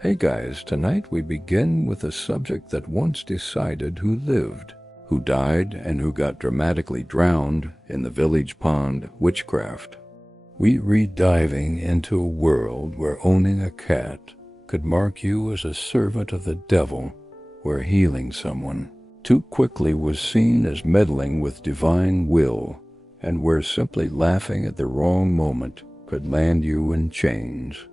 Hey guys, tonight we begin with a subject that once decided who lived, who died, and who got dramatically drowned in the village pond: witchcraft. We read diving into a world where owning a cat could mark you as a servant of the devil, where healing someone too quickly was seen as meddling with divine will, and where simply laughing at the wrong moment could land you in chains.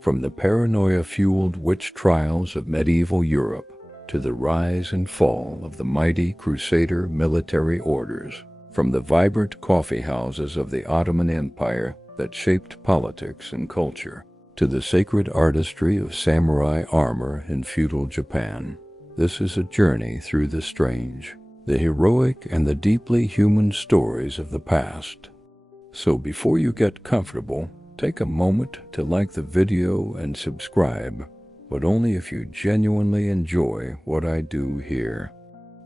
From the paranoia-fueled witch trials of medieval Europe to the rise and fall of the mighty Crusader military orders, from the vibrant coffee houses of the Ottoman Empire that shaped politics and culture, to the sacred artistry of samurai armor in feudal Japan, this is a journey through the strange, the heroic, and the deeply human stories of the past. So before you get comfortable, take a moment to like the video and subscribe, but only if you genuinely enjoy what I do here.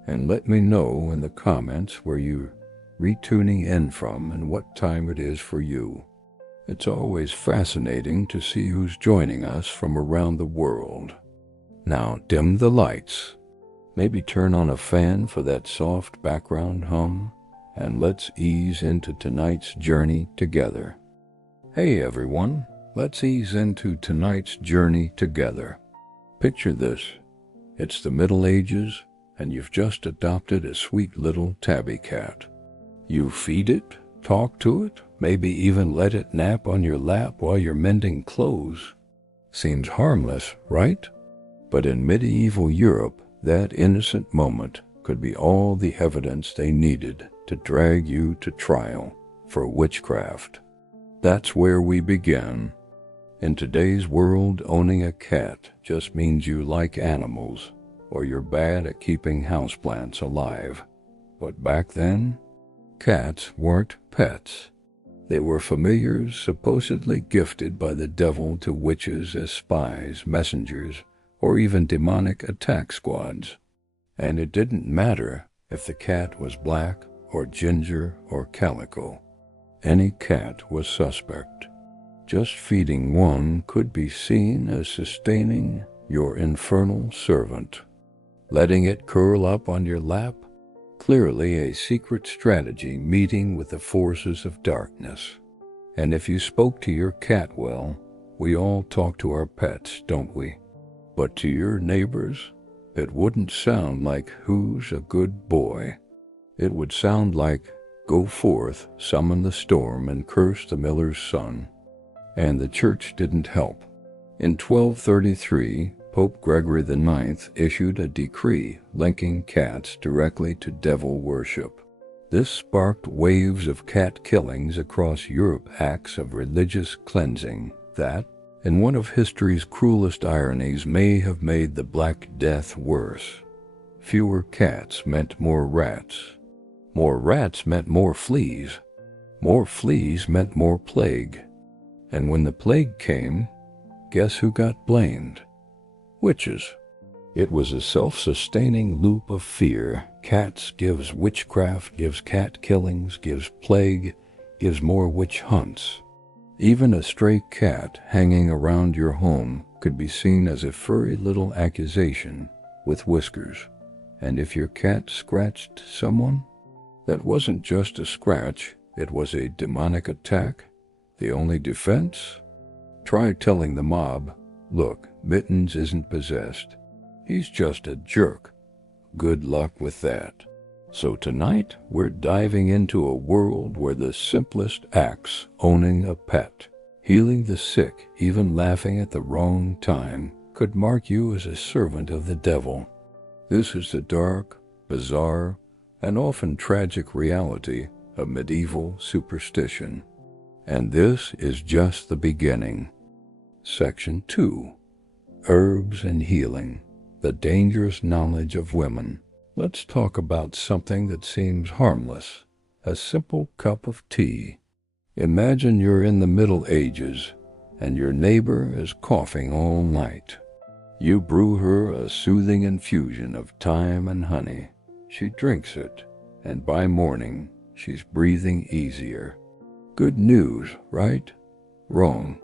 And let me know in the comments where you're retuning in from and what time it is for you. It's always fascinating to see who's joining us from around the world. Now dim the lights, maybe turn on a fan for that soft background hum, and let's ease into tonight's journey together. Hey everyone, let's ease into tonight's journey together. Picture this: it's the Middle Ages, and you've just adopted a sweet little tabby cat. You feed it, talk to it, maybe even let it nap on your lap while you're mending clothes. Seems harmless, right? But in medieval Europe, that innocent moment could be all the evidence they needed to drag you to trial for witchcraft. That's where we begin. In today's world, owning a cat just means you like animals, or you're bad at keeping houseplants alive. But back then, cats weren't pets. They were familiars supposedly gifted by the devil to witches as spies, messengers, or even demonic attack squads. And it didn't matter if the cat was black or ginger or calico. Any cat was suspect. Just feeding one could be seen as sustaining your infernal servant. Letting it curl up on your lap? Clearly a secret strategy meeting with the forces of darkness. And if you spoke to your cat well, we all talk to our pets, don't we? But to your neighbors, it wouldn't sound like "who's a good boy." It would sound like "go forth, summon the storm, and curse the miller's son." And the church didn't help. In 1233, Pope Gregory IX issued a decree linking cats directly to devil worship. This sparked waves of cat killings across Europe, acts of religious cleansing that, in one of history's cruelest ironies, may have made the Black Death worse. Fewer cats meant more rats. More rats meant more fleas. More fleas meant more plague. And when the plague came, guess who got blamed? Witches. It was a self-sustaining loop of fear. Cats gives witchcraft, gives cat killings, gives plague, gives more witch hunts. Even a stray cat hanging around your home could be seen as a furry little accusation with whiskers. And if your cat scratched someone, that wasn't just a scratch, it was a demonic attack. The only defense? Try telling the mob, "Look, Mittens isn't possessed. He's just a jerk." Good luck with that. So tonight, we're diving into a world where the simplest acts, owning a pet, healing the sick, even laughing at the wrong time, could mark you as a servant of the devil. This is the dark, bizarre, and often tragic reality of medieval superstition. And this is just the beginning. Section 2. Herbs and Healing. The Dangerous Knowledge of Women. Let's talk about something that seems harmless. A simple cup of tea. Imagine you're in the Middle Ages, and your neighbor is coughing all night. You brew her a soothing infusion of thyme and honey. She drinks it, and by morning, she's breathing easier. Good news, right? Wrong.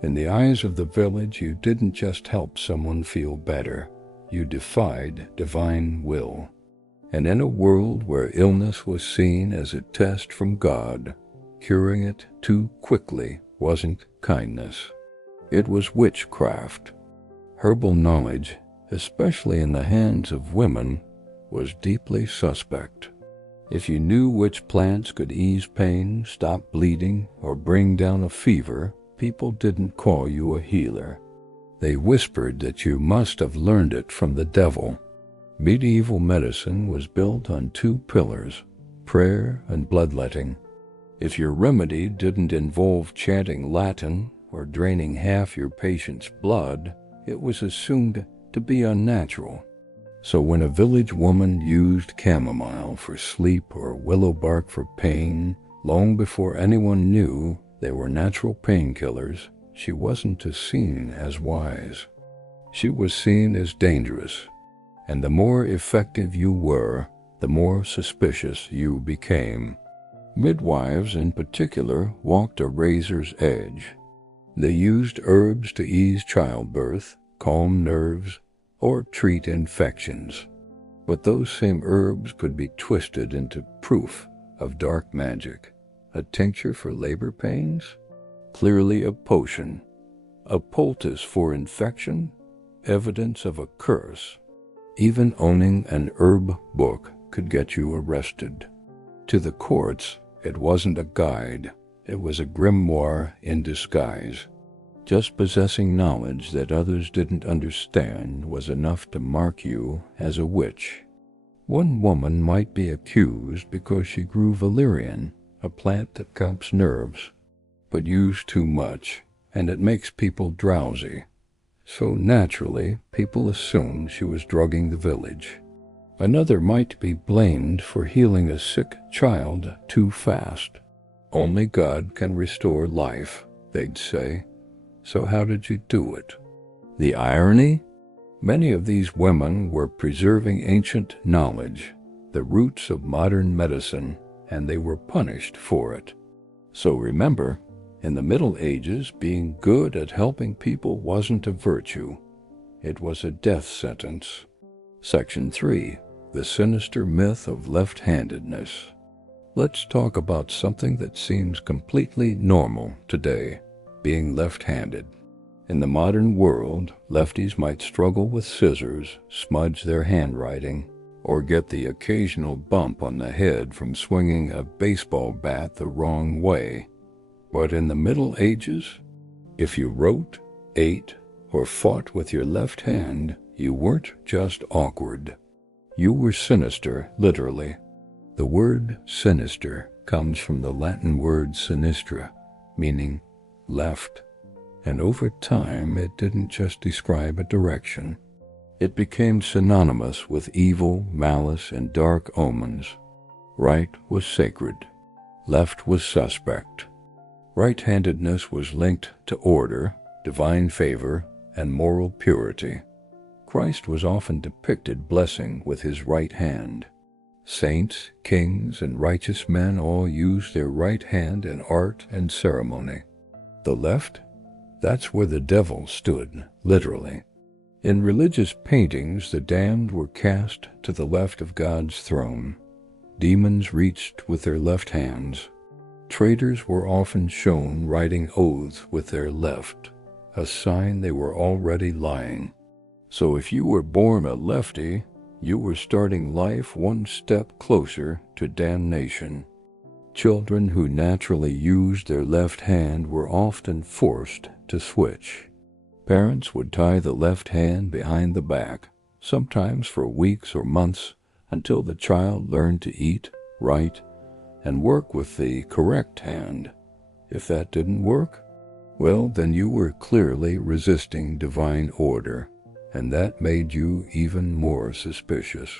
In the eyes of the village, you didn't just help someone feel better, you defied divine will. And in a world where illness was seen as a test from God, curing it too quickly wasn't kindness. It was witchcraft. Herbal knowledge, especially in the hands of women, was deeply suspect. If you knew which plants could ease pain, stop bleeding, or bring down a fever, people didn't call you a healer. They whispered that you must have learned it from the devil. Medieval medicine was built on two pillars, prayer and bloodletting. If your remedy didn't involve chanting Latin or draining half your patient's blood, it was assumed to be unnatural. So when a village woman used chamomile for sleep or willow bark for pain, long before anyone knew they were natural painkillers, she wasn't seen as wise. She was seen as dangerous, and the more effective you were, the more suspicious you became. Midwives in particular walked a razor's edge. They used herbs to ease childbirth, calm nerves, or treat infections. But those same herbs could be twisted into proof of dark magic. A tincture for labor pains? Clearly a potion. A poultice for infection? Evidence of a curse. Even owning an herb book could get you arrested. To the courts, it wasn't a guide. It was a grimoire in disguise. Just possessing knowledge that others didn't understand was enough to mark you as a witch. One woman might be accused because she grew valerian, a plant that calms nerves, but used too much, and it makes people drowsy. So naturally, people assumed she was drugging the village. Another might be blamed for healing a sick child too fast. Only God can restore life, they'd say. So how did you do it? The irony? Many of these women were preserving ancient knowledge, the roots of modern medicine, and they were punished for it. So remember, in the Middle Ages, being good at helping people wasn't a virtue. It was a death sentence. Section 3. The sinister myth of left-handedness. Let's talk about something that seems completely normal today, being left-handed. In the modern world, lefties might struggle with scissors, smudge their handwriting, or get the occasional bump on the head from swinging a baseball bat the wrong way. But in the Middle Ages, if you wrote, ate, or fought with your left hand, you weren't just awkward. You were sinister, literally. The word sinister comes from the Latin word sinistra, meaning left. And over time, it didn't just describe a direction. It became synonymous with evil, malice, and dark omens. Right was sacred. Left was suspect. Right-handedness was linked to order, divine favor, and moral purity. Christ was often depicted blessing with his right hand. Saints, kings, and righteous men all used their right hand in art and ceremony. The left? That's where the devil stood, literally. In religious paintings, the damned were cast to the left of God's throne. Demons reached with their left hands. Traitors were often shown writing oaths with their left, a sign they were already lying. So if you were born a lefty, you were starting life one step closer to damnation. Children who naturally used their left hand were often forced to switch. Parents would tie the left hand behind the back, sometimes for weeks or months, until the child learned to eat, write, and work with the correct hand. If that didn't work, well, then you were clearly resisting divine order, and that made you even more suspicious.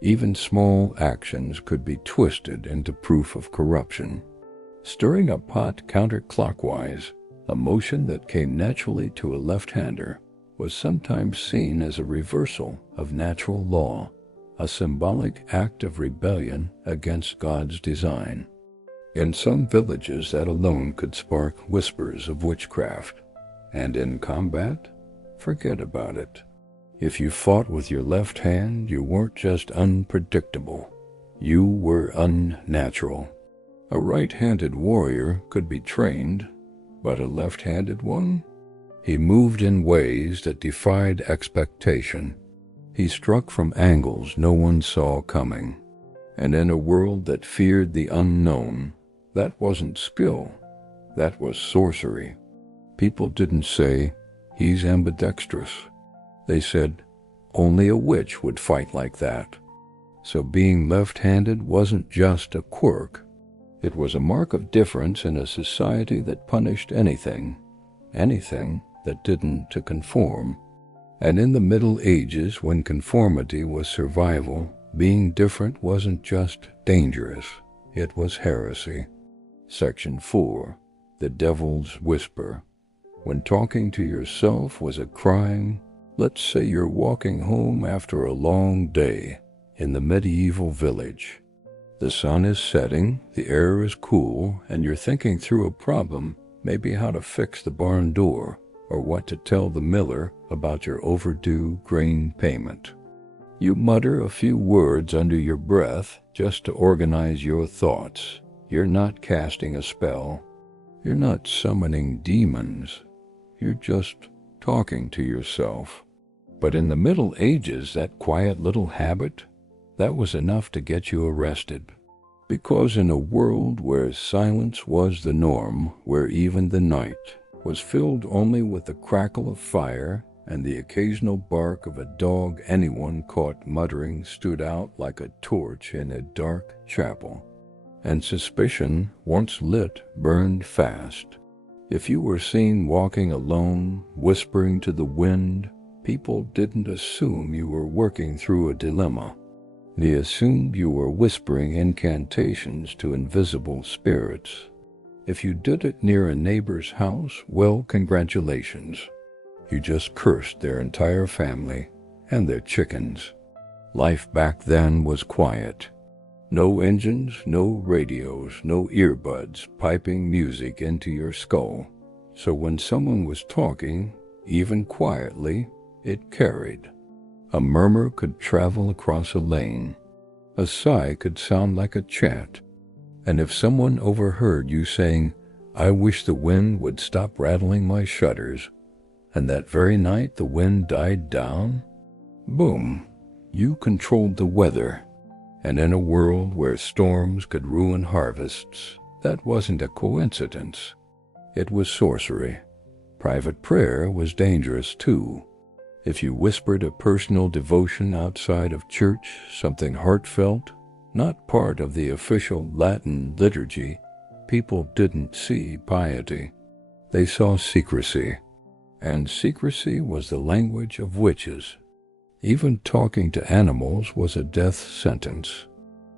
Even small actions could be twisted into proof of corruption. Stirring a pot counterclockwise, a motion that came naturally to a left-hander, was sometimes seen as a reversal of natural law, a symbolic act of rebellion against God's design. In some villages, that alone could spark whispers of witchcraft. And in combat, forget about it. If you fought with your left hand, you weren't just unpredictable. You were unnatural. A right-handed warrior could be trained, but a left-handed one? He moved in ways that defied expectation. He struck from angles no one saw coming. And in a world that feared the unknown, that wasn't skill, that was sorcery. People didn't say, "He's ambidextrous." They said, "Only a witch would fight like that." So being left-handed wasn't just a quirk. It was a mark of difference in a society that punished anything that didn't to conform. And in the Middle Ages, when conformity was survival, being different wasn't just dangerous, it was heresy. Section 4. The Devil's Whisper. When talking to yourself was a crime, let's say you're walking home after a long day in the medieval village. The sun is setting, the air is cool, and you're thinking through a problem, maybe how to fix the barn door, or what to tell the miller about your overdue grain payment. You mutter a few words under your breath just to organize your thoughts. You're not casting a spell. You're not summoning demons. You're just talking to yourself. But in the Middle Ages, that quiet little habit, that was enough to get you arrested. Because in a world where silence was the norm, where even the night was filled only with the crackle of fire and the occasional bark of a dog anyone caught muttering stood out like a torch in a dark chapel. And suspicion, once lit, burned fast. If you were seen walking alone, whispering to the wind, people didn't assume you were working through a dilemma. They assumed you were whispering incantations to invisible spirits. If you did it near a neighbor's house, well, congratulations. You just cursed their entire family and their chickens. Life back then was quiet. No engines, no radios, no earbuds piping music into your skull. So when someone was talking, even quietly, it carried. A murmur could travel across a lane. A sigh could sound like a chant. And if someone overheard you saying, "I wish the wind would stop rattling my shutters," and that very night the wind died down, boom, you controlled the weather. And in a world where storms could ruin harvests, that wasn't a coincidence. It was sorcery. Private prayer was dangerous too. If you whispered a personal devotion outside of church, something heartfelt, not part of the official Latin liturgy, people didn't see piety. They saw secrecy. And secrecy was the language of witches. Even talking to animals was a death sentence.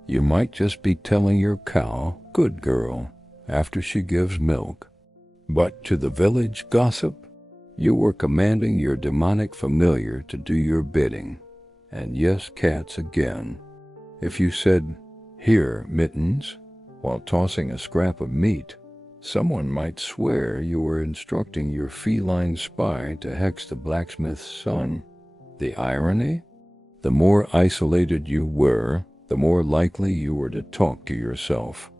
You might just be telling your cow, "Good girl," after she gives milk. But to the village gossip, you were commanding your demonic familiar to do your bidding. And yes, cats again. If you said, "Here, Mittens," while tossing a scrap of meat, someone might swear you were instructing your feline spy to hex the blacksmith's son. The irony? The more isolated you were, the more likely you were to talk to yourself.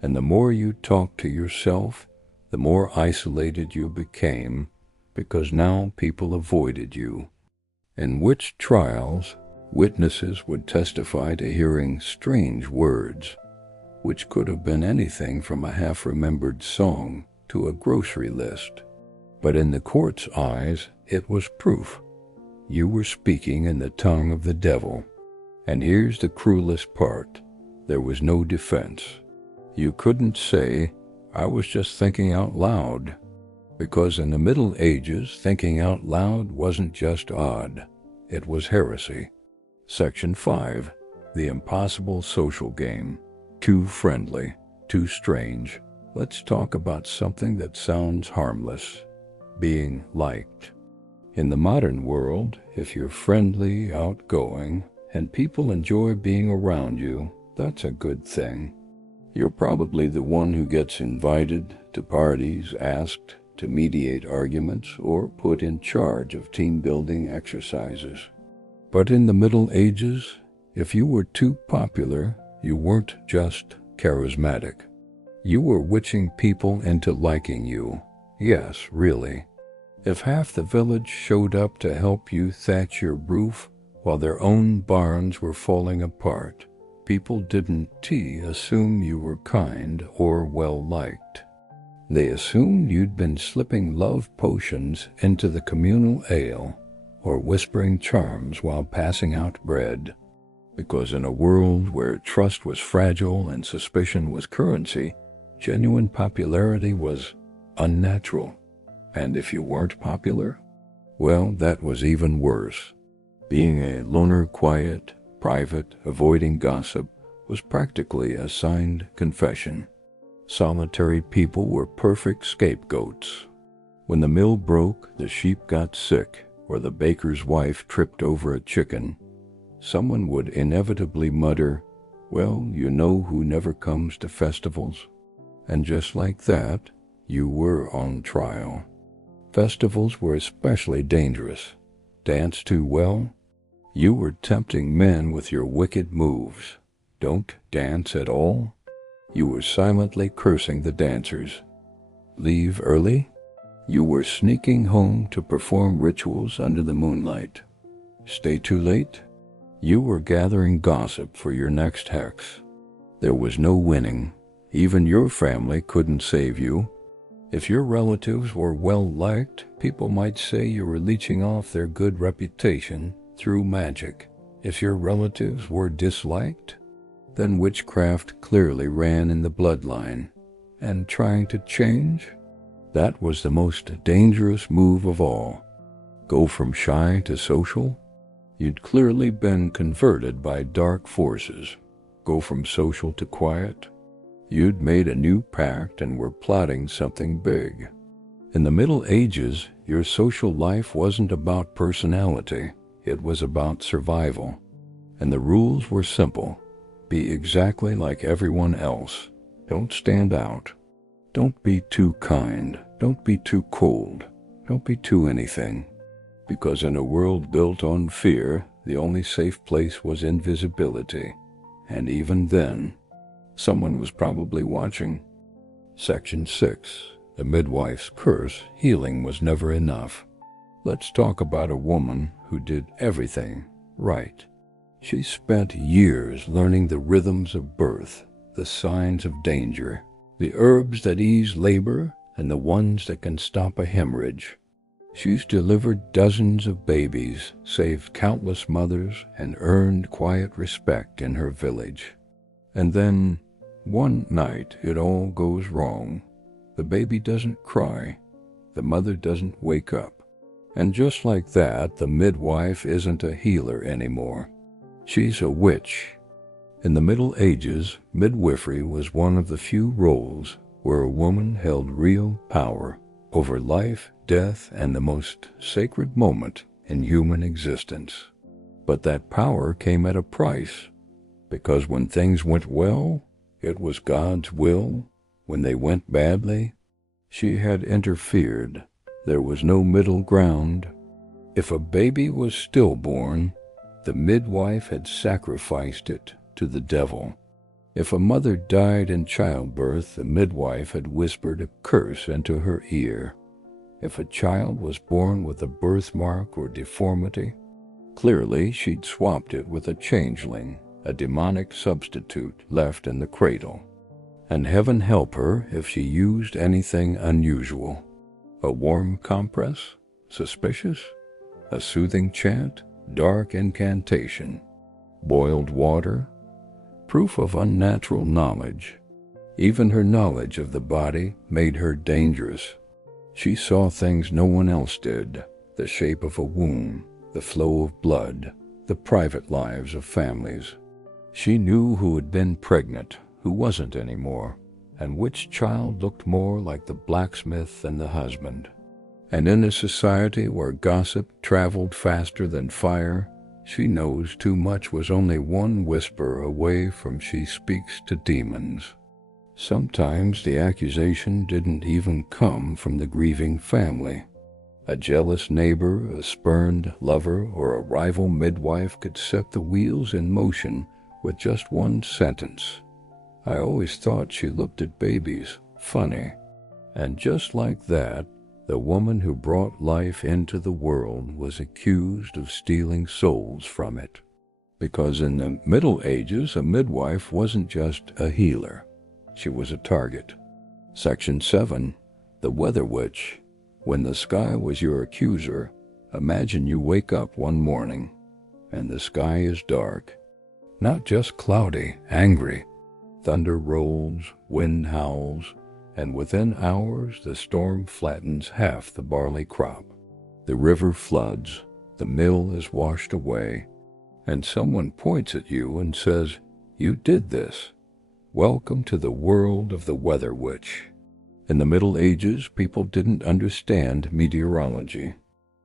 And the more you talked to yourself, the more isolated you became, because now people avoided you. In witch trials, witnesses would testify to hearing strange words, which could have been anything from a half-remembered song to a grocery list. But in the court's eyes, it was proof. You were speaking in the tongue of the devil. And here's the cruelest part. There was no defense. You couldn't say, "I was just thinking out loud," because in the Middle Ages, thinking out loud wasn't just odd. It was heresy. Section 5. The Impossible Social Game. Too friendly, too strange. Let's talk about something that sounds harmless. Being liked. In the modern world, if you're friendly, outgoing, and people enjoy being around you, that's a good thing. You're probably the one who gets invited to parties, asked, to mediate arguments, or put in charge of team-building exercises. But in the Middle Ages, if you were too popular, you weren't just charismatic. You were witching people into liking you. Yes, really. If half the village showed up to help you thatch your roof while their own barns were falling apart, people didn't assume you were kind or well-liked. They assumed you'd been slipping love potions into the communal ale or whispering charms while passing out bread. Because in a world where trust was fragile and suspicion was currency, genuine popularity was unnatural. And if you weren't popular, well, that was even worse. Being a loner, quiet, private, avoiding gossip was practically a signed confession. Solitary people were perfect scapegoats. When the mill broke, the sheep got sick, or the baker's wife tripped over a chicken, someone would inevitably mutter, "Well, you know who never comes to festivals?" And just like that, you were on trial. Festivals were especially dangerous. Dance too well? You were tempting men with your wicked moves. Don't dance at all? You were silently cursing the dancers. Leave early? You were sneaking home to perform rituals under the moonlight. Stay too late? You were gathering gossip for your next hex. There was no winning. Even your family couldn't save you. If your relatives were well-liked, people might say you were leeching off their good reputation through magic. If your relatives were disliked, then witchcraft clearly ran in the bloodline. And trying to change? That was the most dangerous move of all. Go from shy to social? You'd clearly been converted by dark forces. Go from social to quiet? You'd made a new pact and were plotting something big. In the Middle Ages, your social life wasn't about personality. It was about survival. And the rules were simple. Be exactly like everyone else. Don't stand out. Don't be too kind. Don't be too cold. Don't be too anything. Because in a world built on fear, the only safe place was invisibility. And even then, someone was probably watching. Section 6. The Midwife's Curse. Healing was never enough. Let's talk about a woman who did everything right. She spent years learning the rhythms of birth, the signs of danger, the herbs that ease labor, and the ones that can stop a hemorrhage. She's delivered dozens of babies, saved countless mothers, and earned quiet respect in her village. And then, one night, it all goes wrong. The baby doesn't cry. The mother doesn't wake up. And just like that, the midwife isn't a healer anymore. She's a witch. In the Middle Ages, midwifery was one of the few roles where a woman held real power over life, death, and the most sacred moment in human existence. But that power came at a price, because when things went well, it was God's will. When they went badly, she had interfered. There was no middle ground. If a baby was stillborn, the midwife had sacrificed it to the devil. If a mother died in childbirth, the midwife had whispered a curse into her ear. If a child was born with a birthmark or deformity, clearly she'd swapped it with a changeling, a demonic substitute left in the cradle. And heaven help her if she used anything unusual. A warm compress? Suspicious? A soothing chant? Dark incantation? Boiled water? Proof of unnatural knowledge. Even her knowledge of the body made her dangerous. She saw things no one else did, the shape of a womb, the flow of blood, the private lives of families. She knew who had been pregnant, who wasn't anymore, and which child looked more like the blacksmith than the husband. And in a society where gossip traveled faster than fire, she knows too much was only one whisper away from she speaks to demons. Sometimes the accusation didn't even come from the grieving family. A jealous neighbor, a spurned lover, or a rival midwife could set the wheels in motion with just one sentence. "I always thought she looked at babies funny." And just like that, the woman who brought life into the world was accused of stealing souls from it. Because in the Middle Ages, a midwife wasn't just a healer. She was a target. Section 7, the weather witch. When the sky was your accuser, imagine you wake up one morning and the sky is dark. Not just cloudy, angry. Thunder rolls, wind howls, and within hours the storm flattens half the barley crop. The river floods, the mill is washed away, and someone points at you and says, "You did this. Welcome to the world of the weather witch." In the Middle Ages, people didn't understand meteorology.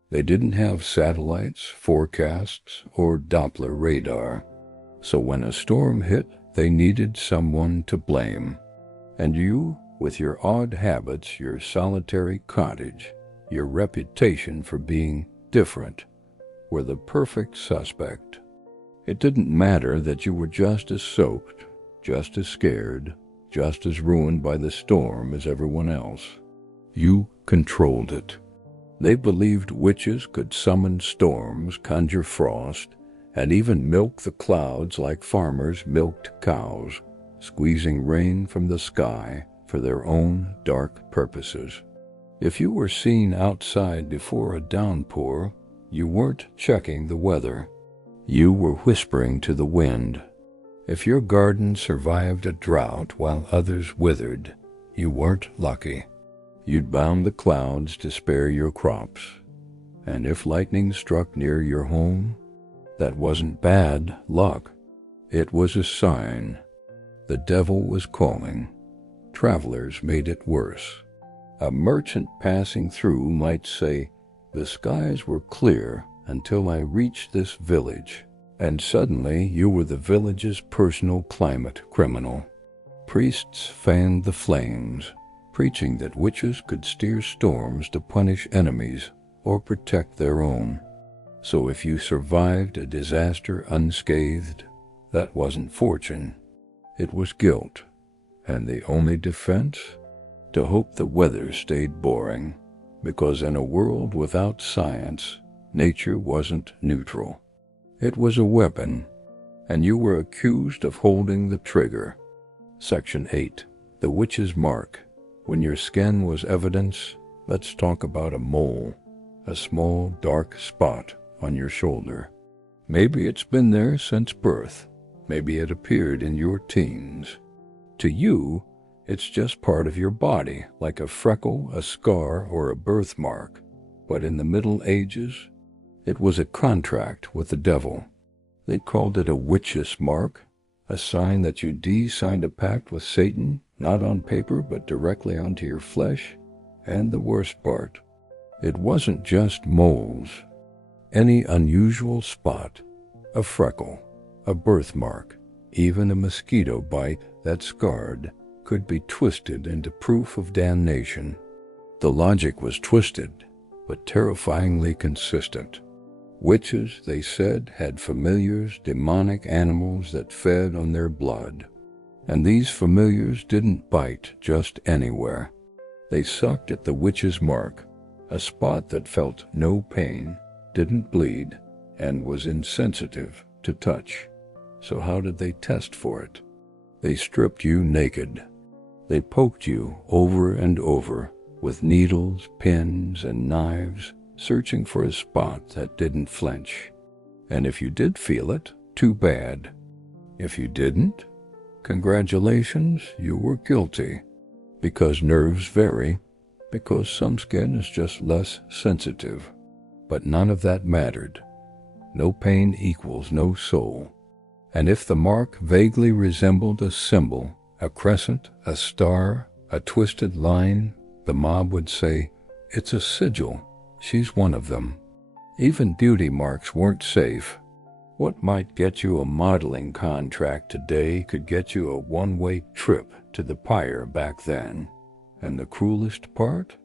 They didn't have satellites, forecasts, or Doppler radar. So when a storm hit, they needed someone to blame. And you, with your odd habits, your solitary cottage, your reputation for being different, were the perfect suspect. It didn't matter that you were just as soaked, just as scared, just as ruined by the storm as everyone else. You controlled it. They believed witches could summon storms, conjure frost, and even milk the clouds like farmers milked cows, squeezing rain from the sky for their own dark purposes. If you were seen outside before a downpour, you weren't checking the weather. You were whispering to the wind. If your garden survived a drought while others withered, you weren't lucky. You'd bound the clouds to spare your crops. And if lightning struck near your home, that wasn't bad luck. It was a sign. The devil was calling. Travelers made it worse. A merchant passing through might say, "The skies were clear until I reached this village." And suddenly you were the village's personal climate criminal. Priests fanned the flames, preaching that witches could steer storms to punish enemies or protect their own. So if you survived a disaster unscathed, that wasn't fortune. It was guilt. And the only defense? To hope the weather stayed boring, because in a world without science, nature wasn't neutral. It was a weapon, and you were accused of holding the trigger. Section 8, the witch's mark. When your skin was evidence, let's talk about a mole, a small dark spot on your shoulder. Maybe it's been there since birth. Maybe it appeared in your teens. To you, it's just part of your body, like a freckle, a scar, or a birthmark. But in the Middle Ages, it was a contract with the devil. They called it a witch's mark, a sign that you signed a pact with Satan, not on paper but directly onto your flesh. And the worst part, it wasn't just moles. Any unusual spot, a freckle, a birthmark, even a mosquito bite that scarred, could be twisted into proof of damnation. The logic was twisted, but terrifyingly consistent. Witches, they said, had familiars, demonic animals that fed on their blood. And these familiars didn't bite just anywhere. They sucked at the witch's mark, a spot that felt no pain, didn't bleed, and was insensitive to touch. So how did they test for it? They stripped you naked. They poked you over and over with needles, pins, and knives, searching for a spot that didn't flinch. And if you did feel it, too bad. If you didn't, congratulations, you were guilty. Because nerves vary, because some skin is just less sensitive. But none of that mattered. No pain equals no soul. And if the mark vaguely resembled a symbol, a crescent, a star, a twisted line, the mob would say, "It's a sigil. She's one of them." Even beauty marks weren't safe. What might get you a modeling contract today could get you a one-way trip to the pyre back then. And the cruelest part?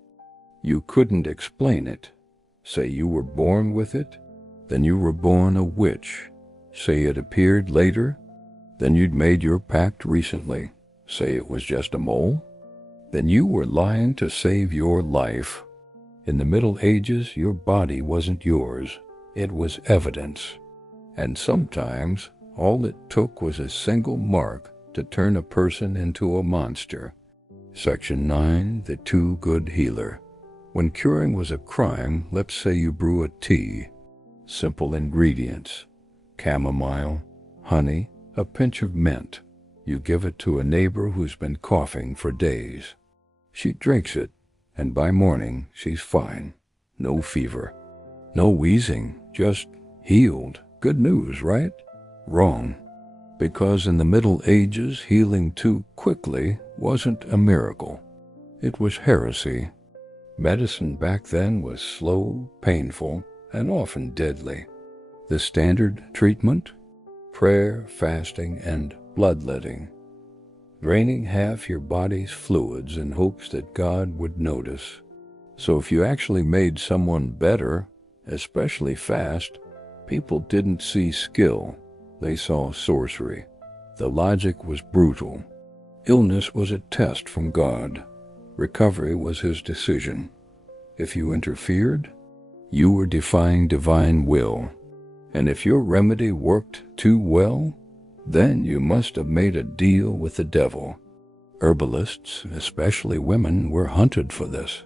You couldn't explain it. Say you were born with it, then you were born a witch. Say it appeared later, then you'd made your pact recently. Say it was just a mole, then you were lying to save your life. In the Middle Ages, your body wasn't yours. It was evidence. And sometimes, all it took was a single mark to turn a person into a monster. Section 9, the Too Good Healer. When curing was a crime, let's say you brew a tea. Simple ingredients: chamomile, honey, a pinch of mint. You give it to a neighbor who's been coughing for days. She drinks it, and by morning she's fine. No fever, no wheezing, just healed. Good news, right? Wrong. Because in the Middle Ages, healing too quickly wasn't a miracle. It was heresy. Medicine back then was slow, painful, and often deadly. The standard treatment? Prayer, fasting, and bloodletting. Draining half your body's fluids in hopes that God would notice. So if you actually made someone better, especially fast, people didn't see skill, they saw sorcery. The logic was brutal. Illness was a test from God. Recovery was his decision. If you interfered, you were defying divine will. And if your remedy worked too well, then you must have made a deal with the devil. Herbalists, especially women, were hunted for this.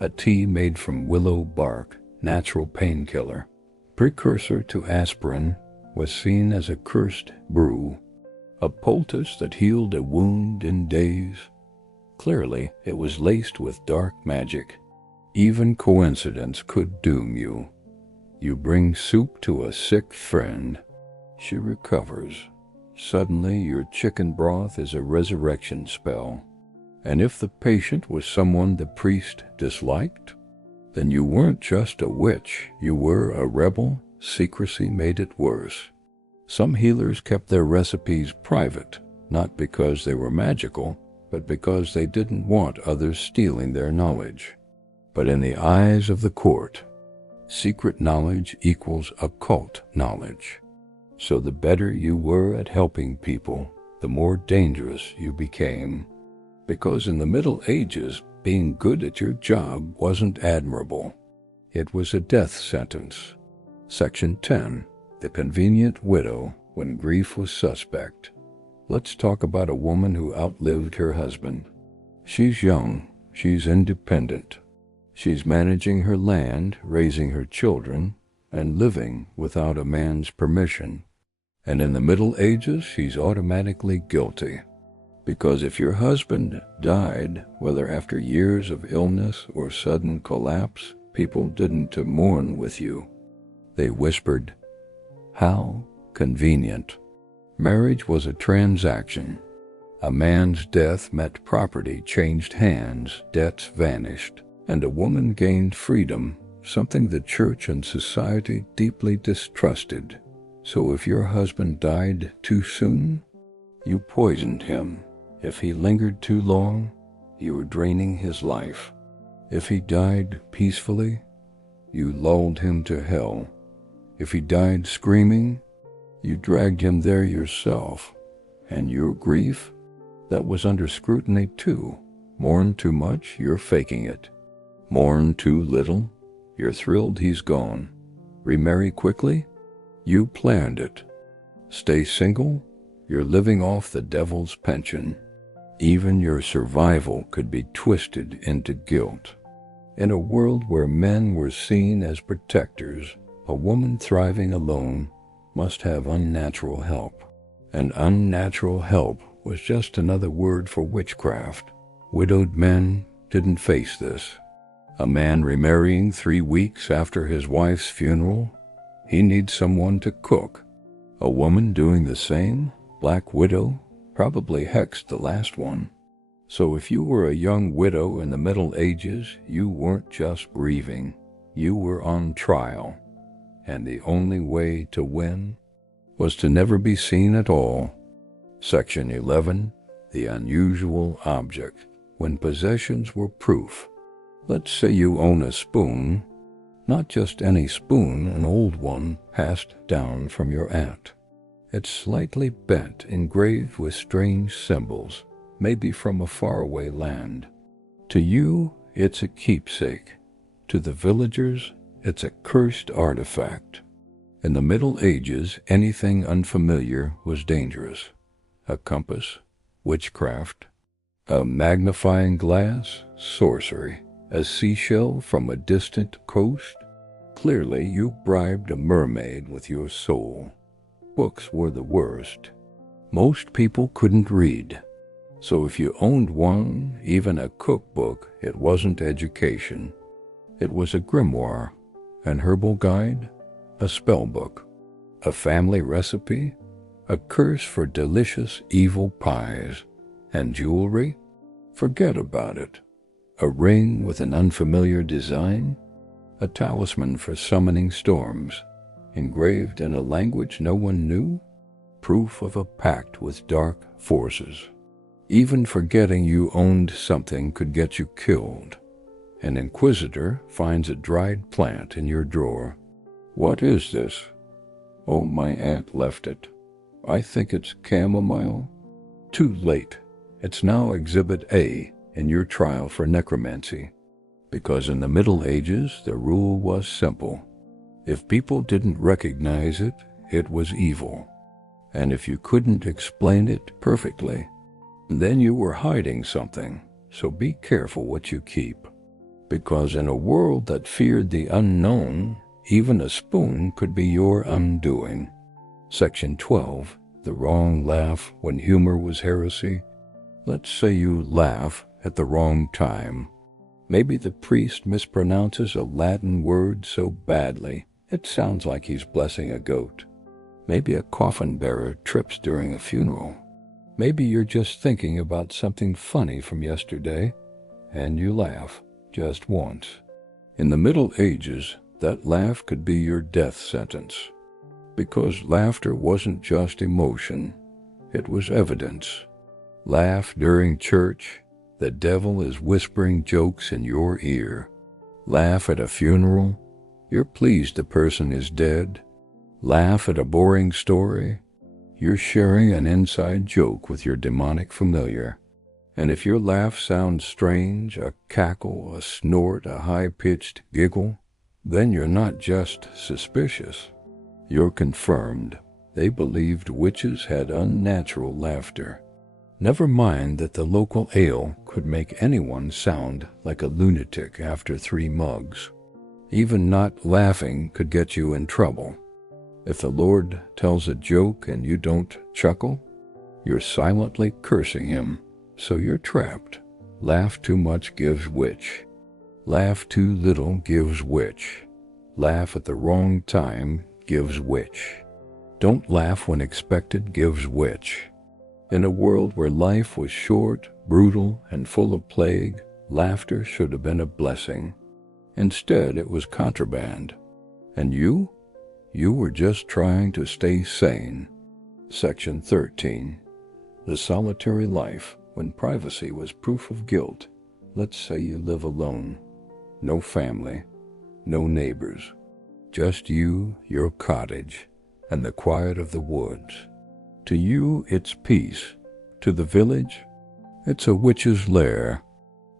A tea made from willow bark, natural painkiller, precursor to aspirin, was seen as a cursed brew, a poultice that healed a wound in days. Clearly, it was laced with dark magic. Even coincidence could doom you. You bring soup to a sick friend. She recovers. Suddenly, your chicken broth is a resurrection spell. And if the patient was someone the priest disliked, then you weren't just a witch, you were a rebel. Secrecy made it worse. Some healers kept their recipes private, not because they were magical, but because they didn't want others stealing their knowledge. But in the eyes of the court, secret knowledge equals occult knowledge. So the better you were at helping people, the more dangerous you became. Because in the Middle Ages, being good at your job wasn't admirable. It was a death sentence. Section 10, the convenient widow when grief was suspect. Let's talk about a woman who outlived her husband. She's young, she's independent. She's managing her land, raising her children, and living without a man's permission. And in the Middle Ages, she's automatically guilty. Because if your husband died, whether after years of illness or sudden collapse, people didn't mourn with you. They whispered, "How convenient." Marriage was a transaction. A man's death meant property changed hands, debts vanished, and a woman gained freedom, something the church and society deeply distrusted. So if your husband died too soon, you poisoned him. If he lingered too long, you were draining his life. If he died peacefully, you lulled him to hell. If he died screaming, you dragged him there yourself. And your grief, that was under scrutiny too. Mourn too much, you're faking it. Mourn too little, you're thrilled he's gone. Remarry quickly, you planned it. Stay single, you're living off the devil's pension. Even your survival could be twisted into guilt. In a world where men were seen as protectors, a woman thriving alone must have unnatural help. And unnatural help was just another word for witchcraft. Widowed men didn't face this. A man remarrying 3 weeks after his wife's funeral, he needs someone to cook. A woman doing the same, black widow, probably hexed the last one. So if you were a young widow in the Middle Ages, you weren't just grieving, you were on trial. And the only way to win was to never be seen at all. Section 11. The unusual object, when possessions were proof. Let's say you own a spoon, not just any spoon, an old one passed down from your aunt. It's slightly bent, engraved with strange symbols, maybe from a faraway land. To you, it's a keepsake. To the villagers, it's a cursed artifact. In the Middle Ages, anything unfamiliar was dangerous. A compass, witchcraft. A magnifying glass, sorcery. A seashell from a distant coast. Clearly, you bribed a mermaid with your soul. Books were the worst. Most people couldn't read. So if you owned one, even a cookbook, it wasn't education. It was a grimoire, an herbal guide, a spell book, a family recipe, a curse for delicious evil pies. And jewelry? Forget about it. A ring with an unfamiliar design, a talisman for summoning storms, engraved in a language no one knew, proof of a pact with dark forces. Even forgetting you owned something could get you killed. An inquisitor finds a dried plant in your drawer. What is this? Oh, my aunt left it. I think it's chamomile. Too late. It's now Exhibit A in your trial for necromancy. Because in the Middle Ages, the rule was simple. If people didn't recognize it, it was evil. And if you couldn't explain it perfectly, then you were hiding something. So be careful what you keep. Because in a world that feared the unknown, even a spoon could be your undoing. Section 12. The wrong laugh when humor was heresy. Let's say you laugh at the wrong time. Maybe the priest mispronounces a Latin word so badly, it sounds like he's blessing a goat. Maybe a coffin bearer trips during a funeral. Maybe you're just thinking about something funny from yesterday, and you laugh just once. In the Middle Ages, that laugh could be your death sentence. Because laughter wasn't just emotion, it was evidence. Laugh during church, the devil is whispering jokes in your ear. Laugh at a funeral, you're pleased the person is dead. Laugh at a boring story, you're sharing an inside joke with your demonic familiar. And if your laugh sounds strange, a cackle, a snort, a high-pitched giggle, then you're not just suspicious. You're confirmed. They believed witches had unnatural laughter. Never mind that the local ale could make anyone sound like a lunatic after 3 mugs. Even not laughing could get you in trouble. If the Lord tells a joke and you don't chuckle, you're silently cursing him, so you're trapped. Laugh too much gives witch. Laugh too little gives witch. Laugh at the wrong time gives witch. Don't laugh when expected gives witch. In a world where life was short, brutal, and full of plague, laughter should have been a blessing. Instead, it was contraband. And you? You were just trying to stay sane. Section 13. The solitary life, when privacy was proof of guilt. Let's say you live alone. No family, no neighbors. Just you, your cottage, and the quiet of the woods. To you, it's peace. To the village, it's a witch's lair.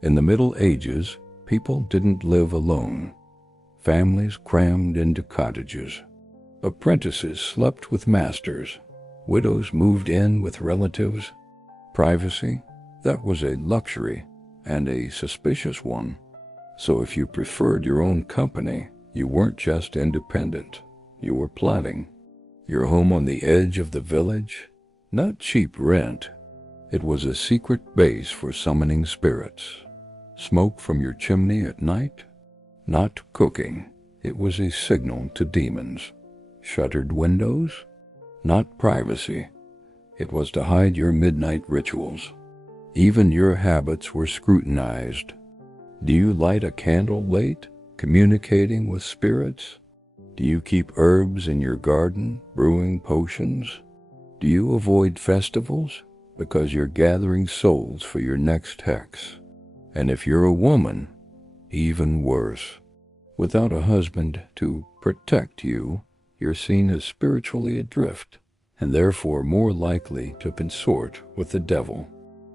In the Middle Ages, people didn't live alone. Families crammed into cottages. Apprentices slept with masters. Widows moved in with relatives. Privacy, that was a luxury, and a suspicious one. So if you preferred your own company, you weren't just independent. You were plotting. Your home on the edge of the village, not cheap rent. It was a secret base for summoning spirits. Smoke from your chimney at night? Not cooking. It was a signal to demons. Shuttered windows? Not privacy. It was to hide your midnight rituals. Even your habits were scrutinized. Do you light a candle late, communicating with spirits? Do you keep herbs in your garden, brewing potions? Do you avoid festivals because you're gathering souls for your next hex? And if you're a woman, even worse. Without a husband to protect you, you're seen as spiritually adrift, and therefore more likely to consort with the devil.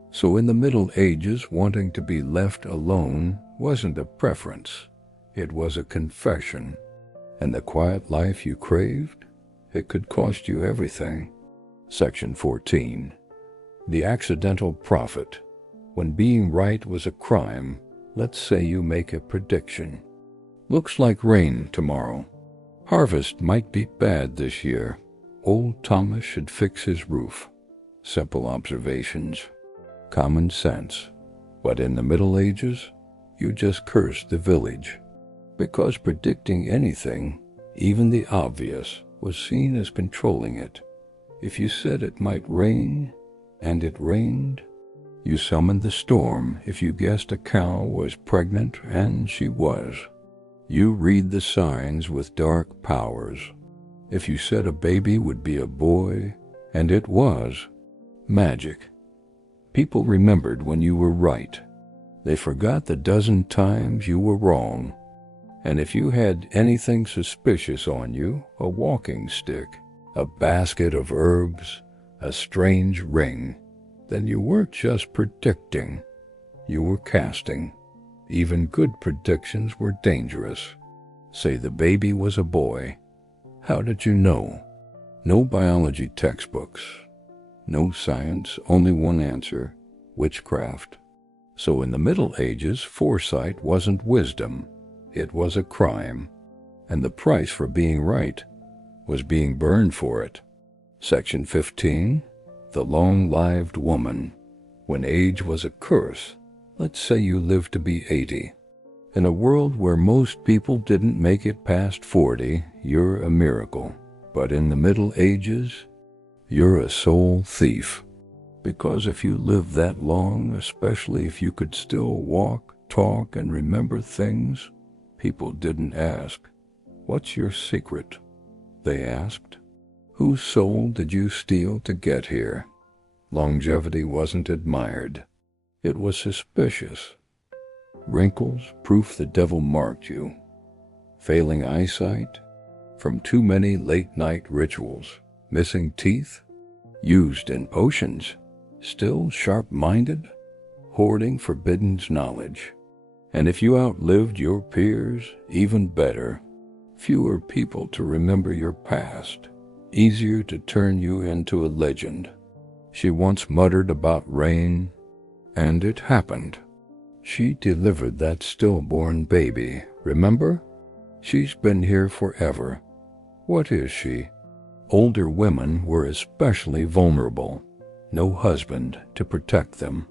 So in the Middle Ages, wanting to be left alone wasn't a preference, it was a confession. And the quiet life you craved, it could cost you everything. Section 14. The accidental prophet. When being right was a crime, let's say you make a prediction. Looks like rain tomorrow. Harvest might be bad this year. Old Thomas should fix his roof. Simple observations. Common sense. But in the Middle Ages, you just cursed the village. Because predicting anything, even the obvious, was seen as controlling it. If you said it might rain, and it rained, you summoned the storm. If you guessed a cow was pregnant, and she was. You read the signs with dark powers. If you said a baby would be a boy, and it was, magic. People remembered when you were right. They forgot the dozen times you were wrong. And if you had anything suspicious on you, a walking stick, a basket of herbs, a strange ring, then you weren't just predicting, you were casting. Even good predictions were dangerous. Say the baby was a boy. How did you know? No biology textbooks, no science, only one answer: witchcraft. So in the Middle Ages, foresight wasn't wisdom. It was a crime, and the price for being right was being burned for it. Section 15. The long-lived woman. When age was a curse, let's say you lived to be 80. In a world where most people didn't make it past 40, you're a miracle. But in the Middle Ages, you're a soul thief. Because if you lived that long, especially if you could still walk, talk, and remember things, people didn't ask, "What's your secret?" They asked, "Whose soul did you steal to get here?" Longevity wasn't admired. It was suspicious. Wrinkles, proof the devil marked you. Failing eyesight, from too many late-night rituals. Missing teeth, used in potions. Still sharp-minded, hoarding forbidden knowledge. And if you outlived your peers, even better. Fewer people to remember your past. Easier to turn you into a legend. She once muttered about rain, and it happened. She delivered that stillborn baby, remember? She's been here forever. What is she? Older women were especially vulnerable. No husband to protect them.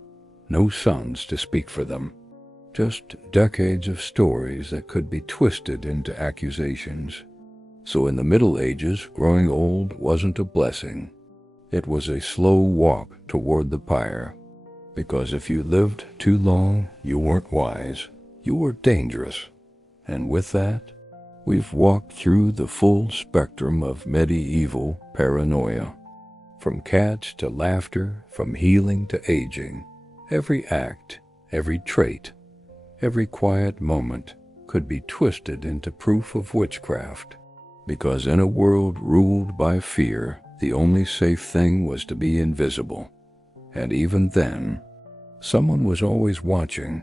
No sons to speak for them. Just decades of stories that could be twisted into accusations. So in the Middle Ages, growing old wasn't a blessing. It was a slow walk toward the pyre. Because if you lived too long, you weren't wise. You were dangerous. And with that, we've walked through the full spectrum of medieval paranoia. From cats to laughter, from healing to aging. Every act, every trait, every quiet moment could be twisted into proof of witchcraft. Because in a world ruled by fear, the only safe thing was to be invisible. And even then, someone was always watching,